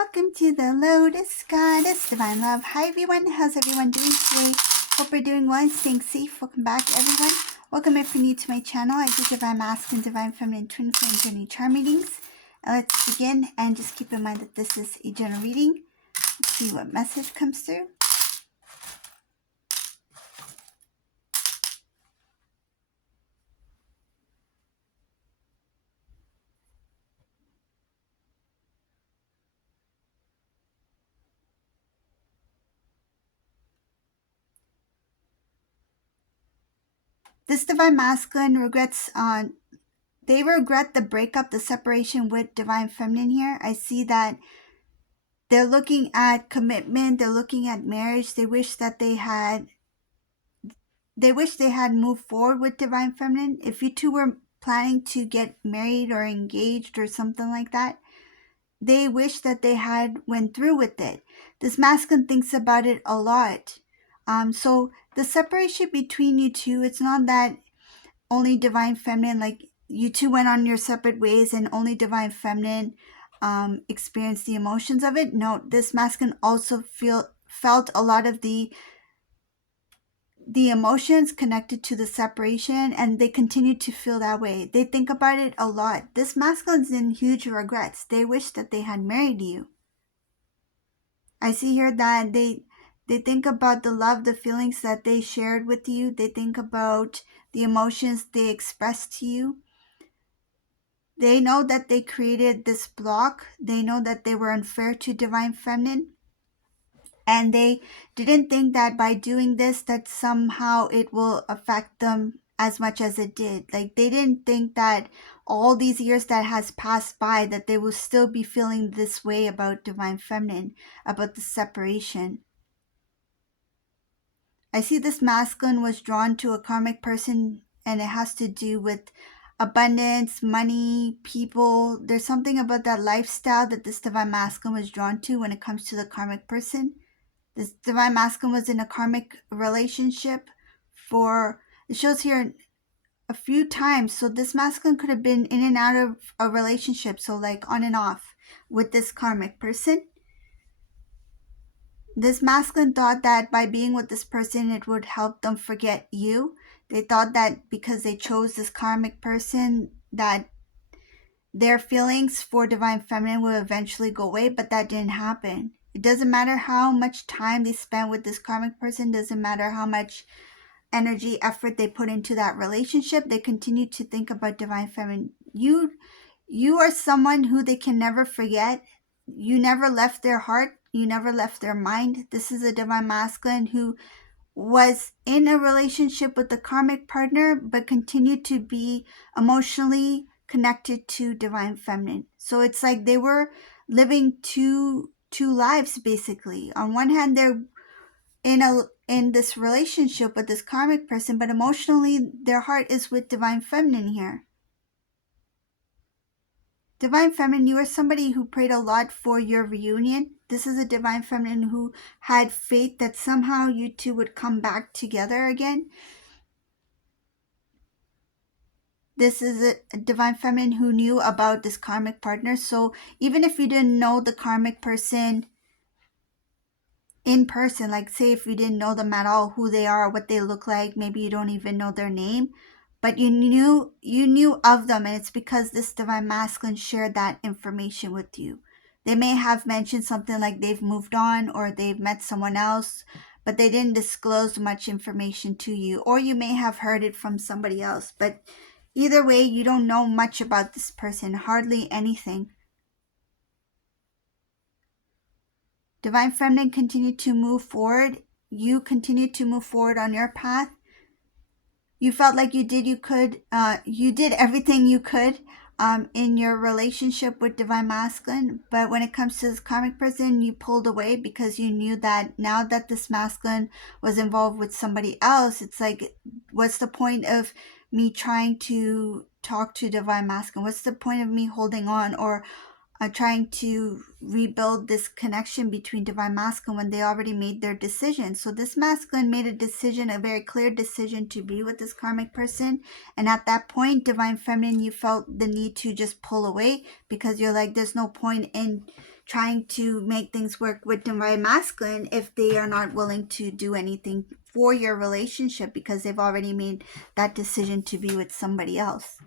Welcome to the Lotus Goddess Divine Love. Hi everyone, how's everyone doing today? Hope you're doing well and staying safe. Welcome back everyone. Welcome if you're new to my channel. I do Divine Masculine, Divine Feminine, Twin Flame Journey Charm readings. And let's begin, and just keep in mind that this is a general reading. Let's see what message comes through. This Divine Masculine regrets they regret the breakup, the separation with Divine Feminine here. I see that they're looking at commitment, they're looking at marriage. They wish they had moved forward with Divine Feminine. If you two were planning to get married or engaged or something like that, they wish that they had went through with it. This masculine thinks about it a lot. So the separation between you two, it's not that only Divine Feminine, like you two went on your separate ways and only Divine Feminine experienced the emotions of it. No, this masculine also felt a lot of the emotions connected to the separation, and they continue to feel that way. They think about it a lot. This masculine's in huge regrets. They wish that they had married you. I see here that they think about the love, the feelings that they shared with you. They think about the emotions they expressed to you. They know that they created this block. They know that they were unfair to Divine Feminine. And they didn't think that by doing this, that somehow it will affect them as much as it did. Like, they didn't think that all these years that has passed by, that they will still be feeling this way about Divine Feminine, about the separation. I see this masculine was drawn to a karmic person, and it has to do with abundance, money, people. There's something about that lifestyle that this Divine Masculine was drawn to when it comes to the karmic person. This Divine Masculine was in a karmic relationship it shows here a few times. So this masculine could have been in and out of a relationship, so like on and off with this karmic person. This masculine thought that by being with this person, it would help them forget you. They thought that because they chose this karmic person, that their feelings for Divine Feminine will eventually go away, but that didn't happen. It doesn't matter how much time they spend with this karmic person, doesn't matter how much energy, effort they put into that relationship, they continue to think about Divine Feminine. You are someone who they can never forget. You never left their heart. You never left their mind. This is a Divine Masculine who was in a relationship with the karmic partner, but continued to be emotionally connected to Divine Feminine. So it's like they were living two lives, basically. On one hand, they're in this relationship with this karmic person, but emotionally their heart is with Divine Feminine here. Divine Feminine, you are somebody who prayed a lot for your reunion. This is a Divine Feminine who had faith that somehow you two would come back together again. This is a Divine Feminine who knew about this karmic partner. So even if you didn't know the karmic person in person, like say if you didn't know them at all, who they are, what they look like, maybe you don't even know their name, but you knew of them, and it's because this Divine Masculine shared that information with you. They may have mentioned something like they've moved on or they've met someone else, but they didn't disclose much information to you, or you may have heard it from somebody else. But either way, you don't know much about this person, hardly anything. Divine Feminine continued to move forward. You continued to move forward on your path. You felt like you did everything you could in your relationship with Divine Masculine. But when it comes to this karmic person, you pulled away because you knew that now that this masculine was involved with somebody else, it's like, what's the point of me trying to talk to Divine Masculine? What's the point of me holding on or trying to rebuild this connection between Divine Masculine when they already made their decision? So this masculine made a decision, a very clear decision, to be with this karmic person. And at that point, Divine Feminine, you felt the need to just pull away because you're like, there's no point in trying to make things work with divine masculine if they are not willing to do anything for your relationship because they've already made that decision to be with somebody else.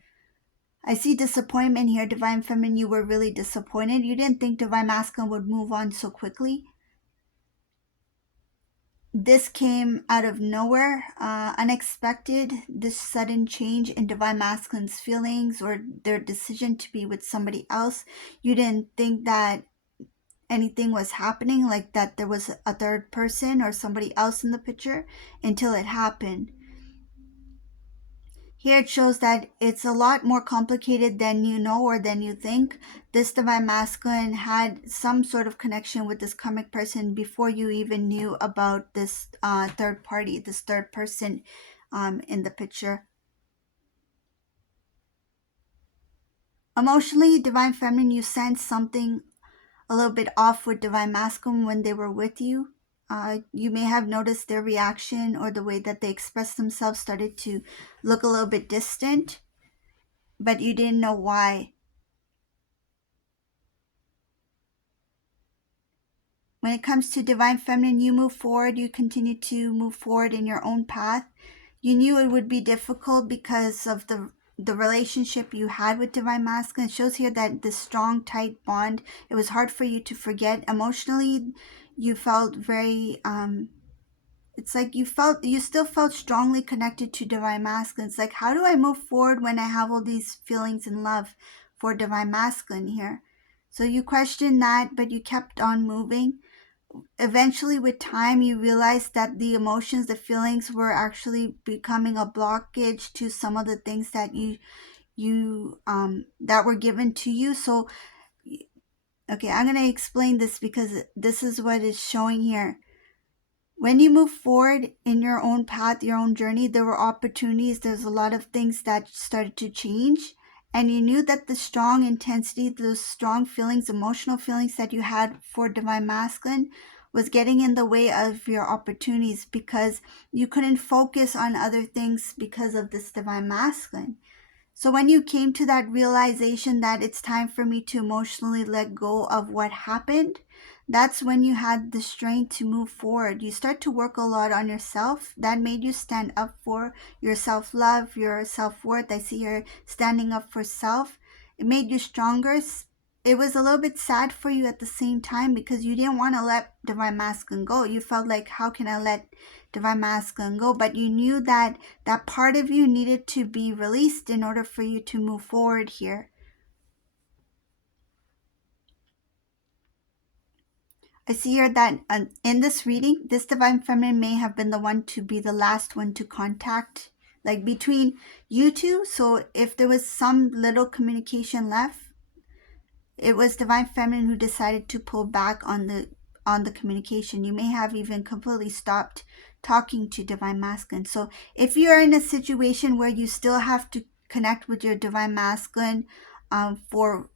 I see disappointment here, divine feminine. You were really disappointed. You didn't think divine masculine would move on so quickly. This came out of nowhere, unexpected, this sudden change in divine masculine's feelings or their decision to be with somebody else. You didn't think that anything was happening, like that there was a third person or somebody else in the picture until it happened. Here it shows that it's a lot more complicated than you know or than you think. This divine masculine had some sort of connection with this karmic person before you even knew about this third party, this third person in the picture. Emotionally, divine feminine, you sense something a little bit off with divine masculine when they were with you. You may have noticed their reaction or the way that they expressed themselves started to look a little bit distant, but you didn't know why. When it comes to divine feminine, you move forward, you continue to move forward in your own path. You knew it would be difficult because of the relationship you had with divine masculine. It shows here that this strong, tight bond, it was hard for you to forget. Emotionally, you felt very it's like you still felt strongly connected to divine masculine. It's like, how do I move forward when I have all these feelings and love for divine masculine here? So you questioned that, but you kept on moving. Eventually, with time, you realized that the emotions, the feelings were actually becoming a blockage to some of the things that you that were given to you. So okay, I'm going to explain this because this is what is showing here. When you move forward in your own path, your own journey, there were opportunities. There's a lot of things that started to change. And you knew that the strong intensity, those strong feelings, emotional feelings that you had for divine masculine was getting in the way of your opportunities because you couldn't focus on other things because of this divine masculine. So when you came to that realization that it's time for me to emotionally let go of what happened, that's when you had the strength to move forward. You start to work a lot on yourself. That made you stand up for your self-love, your self-worth. I see you're standing up for self. It made you stronger. It was a little bit sad for you at the same time because you didn't want to let divine masculine go. You felt like, how can I let divine masculine go? But you knew that that part of you needed to be released in order for you to move forward here. I see here that in this reading, this divine feminine may have been the one to be the last one to contact, like between you two. So if there was some little communication left, it was divine feminine who decided to pull back on the communication. You may have even completely stopped talking to divine masculine. So if you're in a situation where you still have to connect with your divine masculine for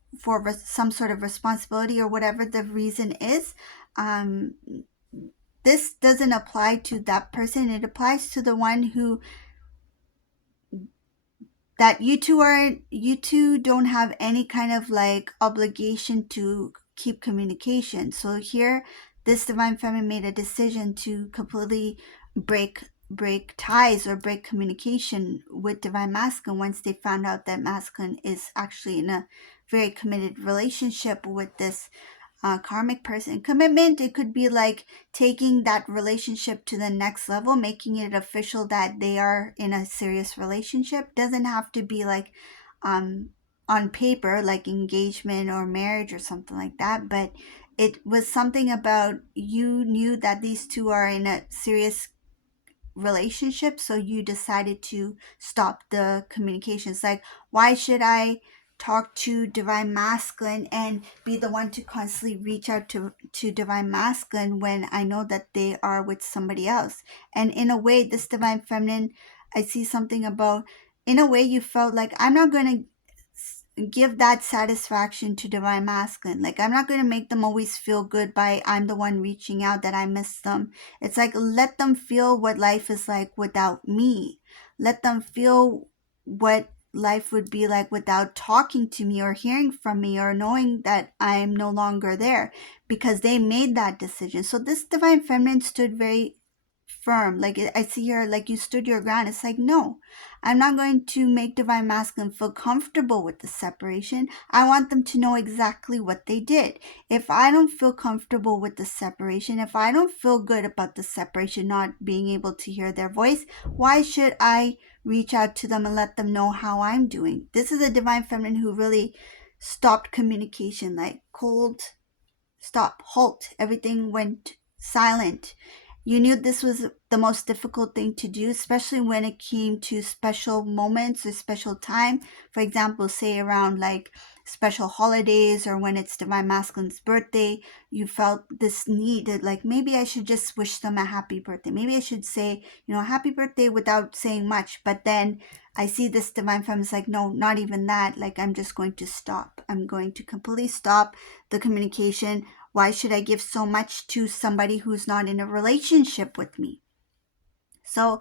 some sort of responsibility or whatever the reason is, this doesn't apply to that person. It applies to the one who that you two don't have any kind of like obligation to keep communication. So here this divine feminine made a decision to completely break ties or break communication with divine masculine once they found out that masculine is actually in a very committed relationship with this karmic person. Commitment, it could be like taking that relationship to the next level, making it official that they are in a serious relationship. Doesn't have to be like on paper, like engagement or marriage or something like that, but it was something about you knew that these two are in a serious relationship, so you decided to stop the communications. Like, why should I talk to divine masculine and be the one to constantly reach out to divine masculine when I know that they are with somebody else? And in a way, this divine feminine, I see something about, in a way you felt like, I'm not going to give that satisfaction to divine masculine. Like, I'm not going to make them always feel good by I'm the one reaching out, that I miss them. It's like, let them feel what life is like without me. Let them feel what life would be like without talking to me or hearing from me or knowing that I'm no longer there, because they made that decision. So this divine feminine stood very firm. Like I see her, like, you stood your ground. It's like, no, I'm not going to make divine masculine feel comfortable with the separation. I want them to know exactly what they did. If I don't feel comfortable with the separation, if I don't feel good about the separation, not being able to hear their voice, why should I reach out to them and let them know how I'm doing? This is a divine feminine who really stopped communication, like cold stop, halt. Everything went silent. You knew this was the most difficult thing to do, especially when it came to special moments or special time. For example, say around like special holidays or when it's Divine Masculine's birthday, you felt this need that, like, maybe I should just wish them a happy birthday. Maybe I should say, happy birthday without saying much. But then I see this Divine Feminine's like, no, not even that. Like, I'm just going to stop. I'm going to completely stop the communication. Why should I give so much to somebody who's not in a relationship with me? So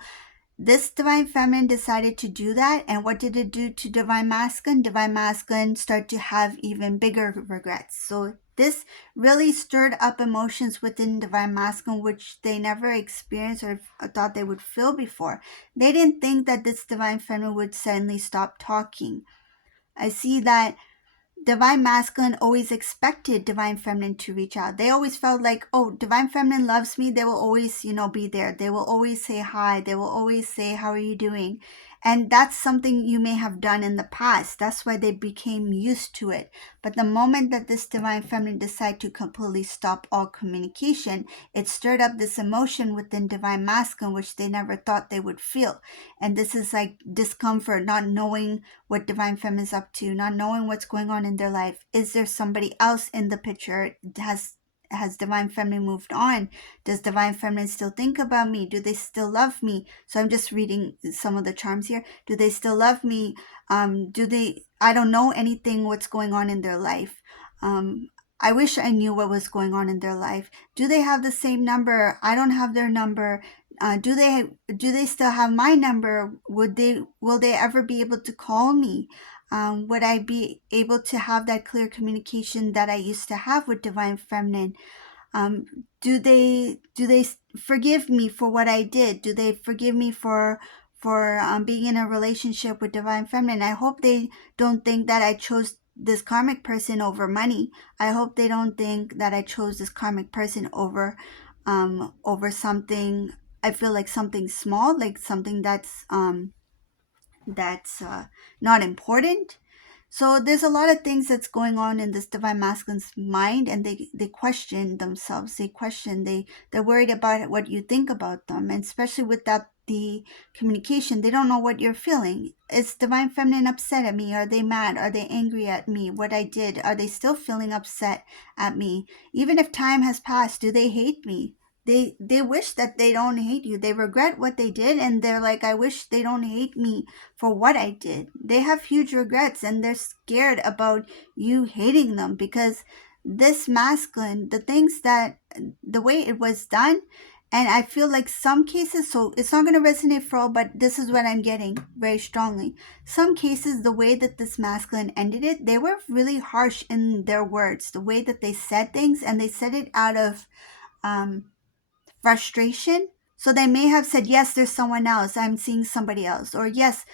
this Divine Feminine decided to do that. And what did it do to Divine Masculine? Divine Masculine started to have even bigger regrets. So this really stirred up emotions within Divine Masculine, which they never experienced or thought they would feel before. They didn't think that this Divine Feminine would suddenly stop talking. I see that Divine Masculine always expected Divine Feminine to reach out. They always felt like, oh, Divine Feminine loves me. They will always, be there. They will always say hi. They will always say, how are you doing? And that's something you may have done in the past. That's why they became used to it. But the moment that this Divine Feminine decided to completely stop all communication, it stirred up this emotion within Divine Masculine, which they never thought they would feel. And this is like discomfort, not knowing what Divine Feminine is up to, not knowing what's going on in their life. Is there somebody else in the picture? Has Divine Feminine moved on? Does Divine Feminine still think about me? Do they still love me? So I'm just reading some of the charms here. Do they still love me? I don't know anything what's going on in their life. I wish I knew what was going on in their life. Do they have the same number? I don't have their number. Do they still have my number? Will they ever be able to call me? Would I be able to have that clear communication that I used to have with Divine Feminine? Do they forgive me for what I did? Do they forgive me for being in a relationship with Divine Feminine? I hope they don't think that I chose this karmic person over money. I hope they don't think that I chose this karmic person over something. I feel like something small, like something that's not important. So there's a lot of things that's going on in this Divine Masculine's mind, and they question themselves. They're worried about what you think about them, and especially without the communication, they don't know what you're feeling. Is Divine Feminine upset at me? Are they mad? Are they angry at me? What I did? Are they still feeling upset at me? Even if time has passed, do they hate me? They wish that they don't hate you. They regret what they did, and they're like, I wish they don't hate me for what I did. They have huge regrets, and they're scared about you hating them, because this masculine, the way it was done, and I feel like some cases, so it's not going to resonate for all, but this is what I'm getting very strongly. Some cases, the way that this masculine ended it, they were really harsh in their words, the way that they said things, and they said it out of frustration. So they may have said, yes, there's someone else. I'm seeing somebody else. Or yes,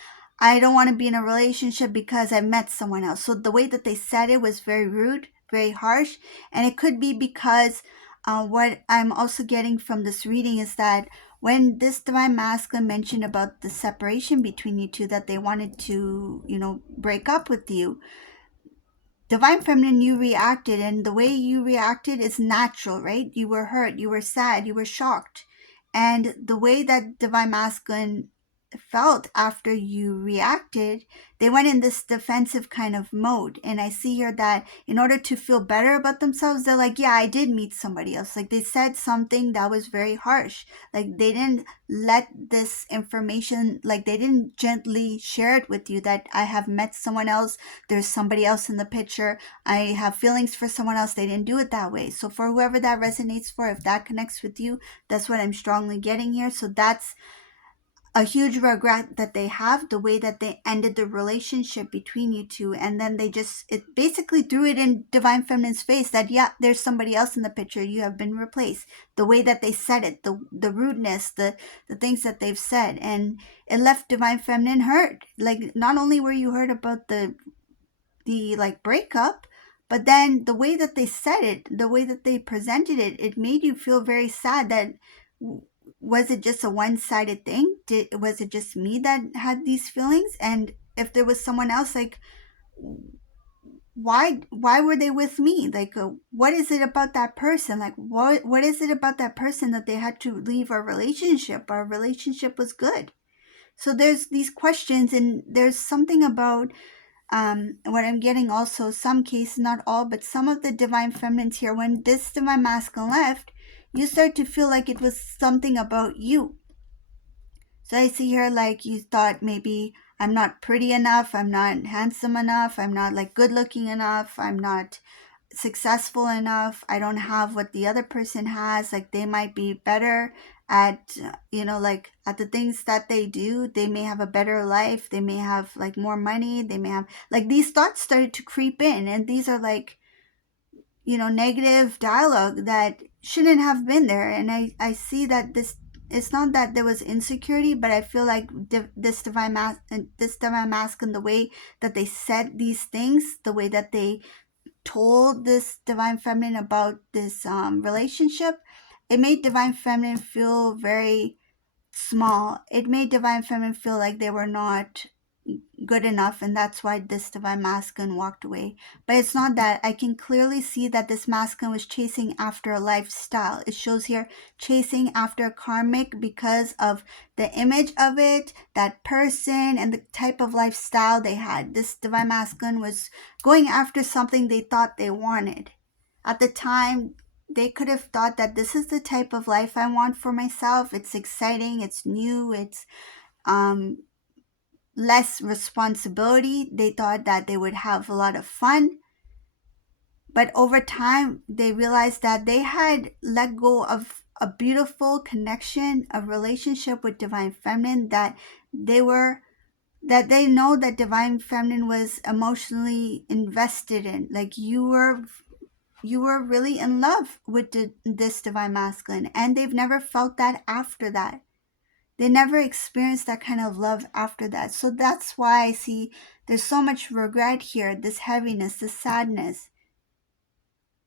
I don't want to be in a relationship because I met someone else. So the way that they said it was very rude, very harsh. And it could be because what I'm also getting from this reading is that when this Divine Masculine mentioned about the separation between you two, that they wanted to, break up with you, Divine Feminine, you reacted, and the way you reacted is natural, right? You were hurt, you were sad, you were shocked. And the way that Divine Masculine felt after you reacted, they went in this defensive kind of mode. And I see here that in order to feel better about themselves, they're like, yeah, I did meet somebody else. Like, they said something that was very harsh. Like, they didn't let this information, like, they didn't gently share it with you that I have met someone else, there's somebody else in the picture, I have feelings for someone else. They didn't do it that way. So for whoever that resonates for, if that connects with you, that's what I'm strongly getting here. So that's a huge regret that they have, the way that they ended the relationship between you two, and then it basically threw it in Divine Feminine's face that, yeah, there's somebody else in the picture, you have been replaced. The way that they said it, the rudeness, the things that they've said, and it left Divine Feminine hurt. Like, not only were you hurt about the like breakup, but then the way that they said it, the way that they presented it, it made you feel very sad. That was it just a one-sided thing? Was it just me that had these feelings? And if there was someone else, like, why were they with me? Like, what is it about that person? Like, what is it about that person that they had to leave our relationship? Our relationship was good. So there's these questions, and there's something about what I'm getting also, some cases, not all, but some of the Divine Feminines here, when this Divine Masculine left, you start to feel like it was something about you. So I see here, like, you thought maybe I'm not pretty enough, I'm not handsome enough, I'm not like good looking enough, I'm not successful enough, I don't have what the other person has. Like, they might be better at, like at the things that they do. They may have a better life, they may have like more money, they may have, like, these thoughts started to creep in, and these are like, negative dialogue that shouldn't have been there. And I see that it's not that there was insecurity, but I feel like this divine masculine, the way that they said these things, the way that they told this Divine Feminine about this relationship, it made Divine Feminine feel very small. It made Divine Feminine feel like they were not good enough, and that's why this Divine Masculine walked away. But it's not that. I can clearly see that this masculine was chasing after a lifestyle. It shows here chasing after karmic because of the image of it, that person, and the type of lifestyle they had. This Divine Masculine was going after something they thought they wanted. At the time, they could have thought that this is the type of life I want for myself. It's exciting, it's new, it's less responsibility. They thought that they would have a lot of fun. But over time, they realized that they had let go of a beautiful connection, a relationship with Divine Feminine, that they know that Divine Feminine was emotionally invested in. Like, you were really in love with this Divine Masculine, and they've never felt that after that. They never experienced that kind of love after that. So that's why I see there's so much regret here, this heaviness, this sadness.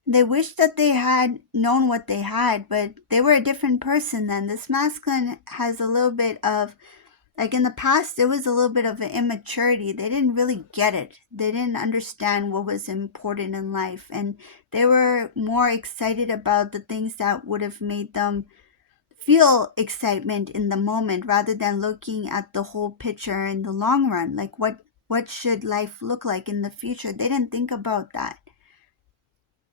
They wish that they had known what they had, but they were a different person then. This masculine has a little bit of, like, in the past, there was a little bit of an immaturity. They didn't really get it. They didn't understand what was important in life. And they were more excited about the things that would have made them feel excitement in the moment, rather than looking at the whole picture in the long run. Like, what should life look like in the future? They didn't think about that.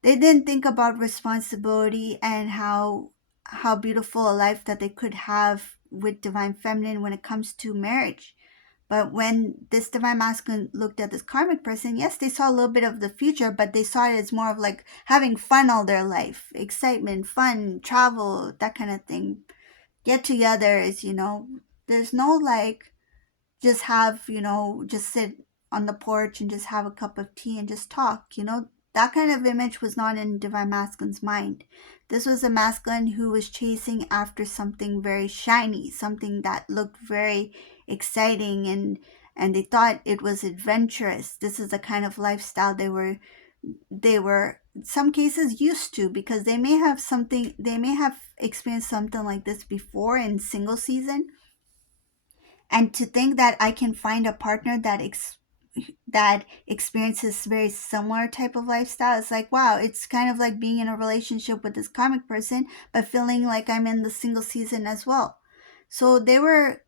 They didn't think about responsibility and how beautiful a life that they could have with Divine Feminine when it comes to marriage. But when this Divine Masculine looked at this karmic person, yes, they saw a little bit of the future, but they saw it as more of like having fun all their life. Excitement, fun, travel, that kind of thing. Get-togethers, There's no like, just have, just sit on the porch and just have a cup of tea and just talk, That kind of image was not in Divine Masculine's mind. This was a masculine who was chasing after something very shiny, something that looked very exciting, and they thought it was adventurous. This is the kind of lifestyle they were in some cases used to, because they may have experienced something like this before in single season. And to think that I can find a partner that experiences very similar type of lifestyle, it's like, wow, it's kind of like being in a relationship with this karmic person, but feeling like I'm in the single season as well. So they were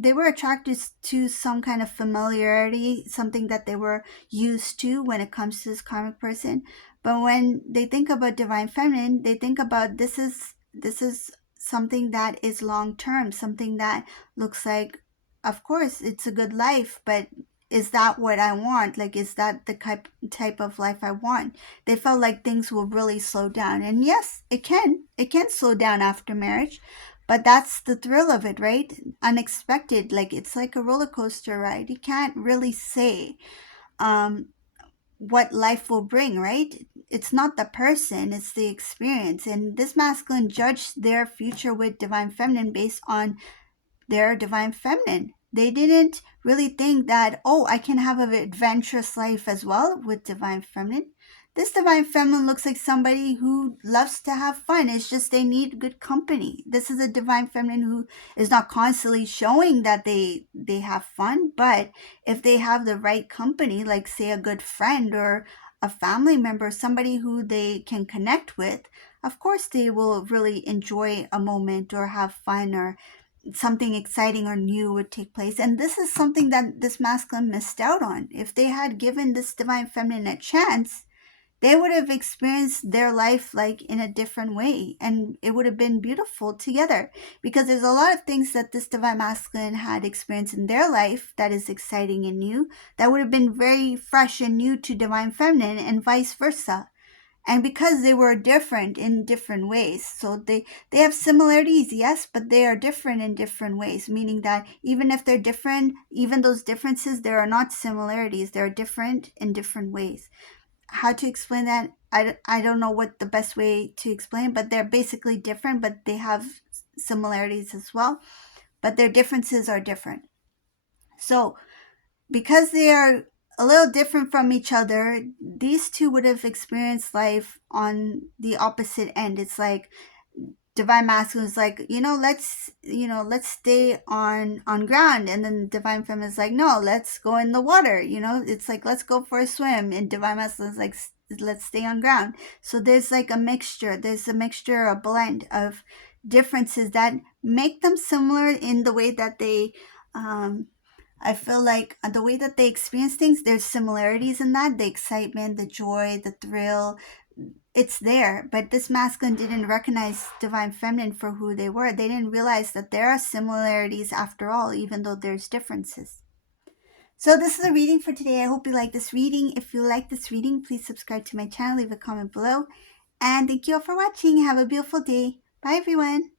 attracted to some kind of familiarity, something that they were used to when it comes to this karmic person. But when they think about Divine Feminine, they think about this is something that is long term, something that looks like, of course, it's a good life, but is that what I want? Like, is that the type of life I want? They felt like things will really slow down. And yes, it can slow down after marriage. But that's the thrill of it, right? Unexpected, like it's like a roller coaster ride. You can't really say um, what life will bring, right? It's not the person, it's the experience. And this masculine judged their future with divine feminine based on their divine feminine. They didn't really think that, oh, I can have an adventurous life as well with divine feminine. This divine feminine looks like somebody who loves to have fun. It's just they need good company. This is a divine feminine who is not constantly showing that they have fun, but if they have the right company, like say a good friend or a family member, somebody who they can connect with, of course they will really enjoy a moment or have fun, or something exciting or new would take place. And this is something that this masculine missed out on. If they had given this divine feminine a chance, they would have experienced their life like in a different way, and it would have been beautiful together, because there's a lot of things that this divine masculine had experienced in their life that is exciting and new, that would have been very fresh and new to divine feminine, and vice versa. And because they were different in different ways, so they have similarities, yes, but they are different in different ways, meaning that even if they're different, even those differences, there are not similarities, they're different in different ways. How to explain that, I don't know what the best way to explain, but they're basically different, but they have similarities as well, but their differences are different. So because they are a little different from each other, these two would have experienced life on the opposite end. It's like divine masculine is like, let's stay on ground, and then divine feminine is like, no, let's go in the water. It's like, let's go for a swim, and divine masculine is like, let's stay on ground. So there's like a mixture. There's a mixture, a blend of differences that make them similar in the way that they I feel like the way that they experience things, there's similarities in that. The excitement, the joy, the thrill, it's there. But this masculine didn't recognize divine feminine for who they were. They didn't realize that there are similarities after all, even though there's differences. So this is a reading for today. I hope you like this reading. If you like this reading, please subscribe to my channel, leave a comment below. And thank you all for watching. Have a beautiful day. Bye, everyone.